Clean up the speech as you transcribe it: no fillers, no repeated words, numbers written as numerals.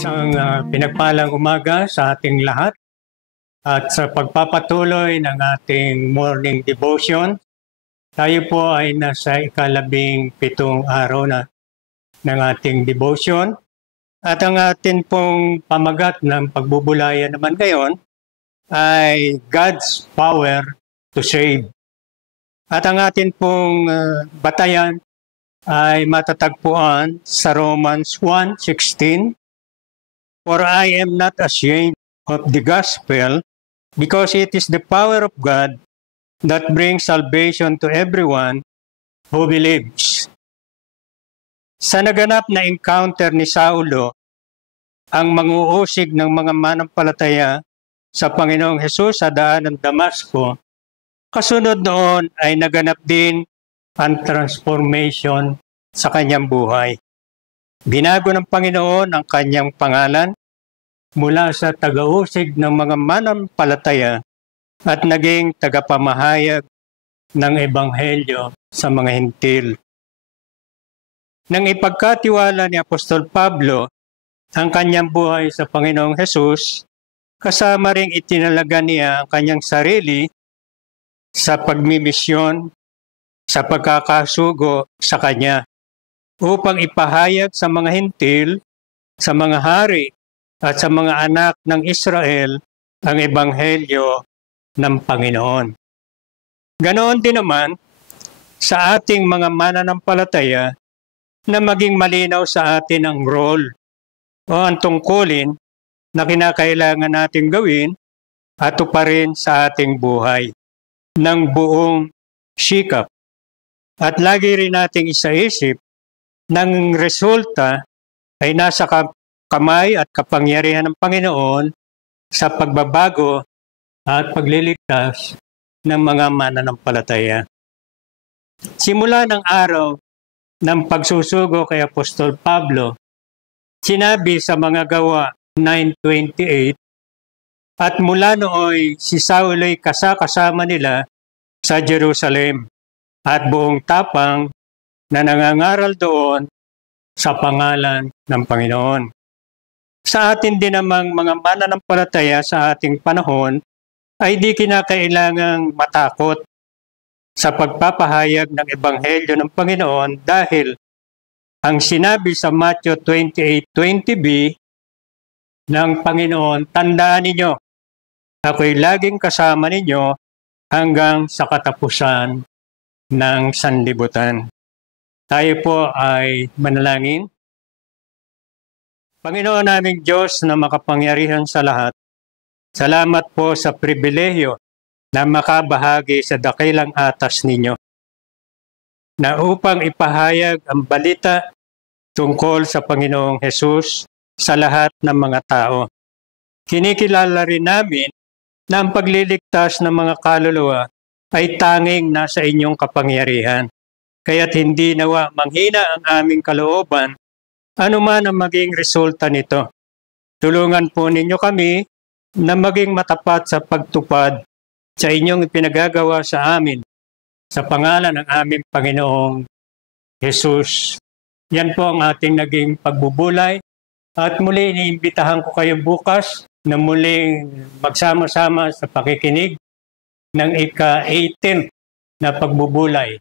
Isang pinagpalang umaga sa ating lahat at sa pagpapatuloy ng ating morning devotion. Tayo po ay nasa ika-17 araw na ng ating devotion. At ang atin pong pamagat ng pagbubulaya naman ngayon ay God's power to save. At ang atin pong batayan ay matatagpuan sa Romans 1:16. For I am not ashamed of the gospel, because it is the power of God that brings salvation to everyone who believes. Sa naganap na encounter ni Saulo, ang manguusig ng mga manampalataya sa Panginoong Hesus sa daan ng Damasco, kasunod noon ay naganap din ang transformation sa kanyang buhay. Binago ng Panginoon ang kanyang pangalan mula sa tagausig ng mga manampalataya at naging tagapamahayag ng Ebanghelyo sa mga Hintil. Nang ipagkatiwala ni Apostol Pablo ang kanyang buhay sa Panginoong Hesus, kasama ring itinalaga niya ang kanyang sarili sa pagmimisyon, sa pagkakasugo sa kanya, upang ipahayag sa mga Hintil, sa mga hari, at sa mga anak ng Israel ang Ebanghelyo ng Panginoon. Ganoon din naman sa ating mga mananampalataya na maging malinaw sa atin ang role o ang tungkulin na kinakailangan nating gawin at tuparin sa ating buhay ng buong sikap. At lagi rin nating isaisip ng resulta ay nasa kamay at kapangyarihan ng Panginoon sa pagbabago at pagliligtas ng mga mananampalataya. Simula ng araw ng pagsusugo kay Apostol Pablo, sinabi sa mga Gawa 9:28, at mula nooy si Saulo'y kasama nila sa Jerusalem at buong tapang na nangangaral doon sa pangalan ng Panginoon. Sa atin din namang mga mananampalataya sa ating panahon ay di kinakailangang matakot sa pagpapahayag ng Ebanghelyo ng Panginoon dahil ang sinabi sa Matthew 28:20b ng Panginoon, tandaan ninyo, ako'y laging kasama ninyo hanggang sa katapusan ng sanlibutan. Tayo po ay manalangin. Panginoon naming Diyos na makapangyarihan sa lahat, salamat po sa pribilehyo na makabahagi sa dakilang atas ninyo, na upang ipahayag ang balita tungkol sa Panginoong Hesus sa lahat ng mga tao. Kinikilala rin namin na ang pagliligtas ng mga kaluluwa ay tanging nasa inyong kapangyarihan. Kaya't hindi nawa manghina ang aming kalooban, anuman ang maging resulta nito. Tulungan po ninyo kami na maging matapat sa pagtupad sa inyong ipinagagawa sa amin, sa pangalan ng aming Panginoong Hesus. Yan po ang ating naging pagbubulay. At muli iniimbitahan ko kayo bukas na muling magsama-sama sa pakikinig ng ika-18 na pagbubulay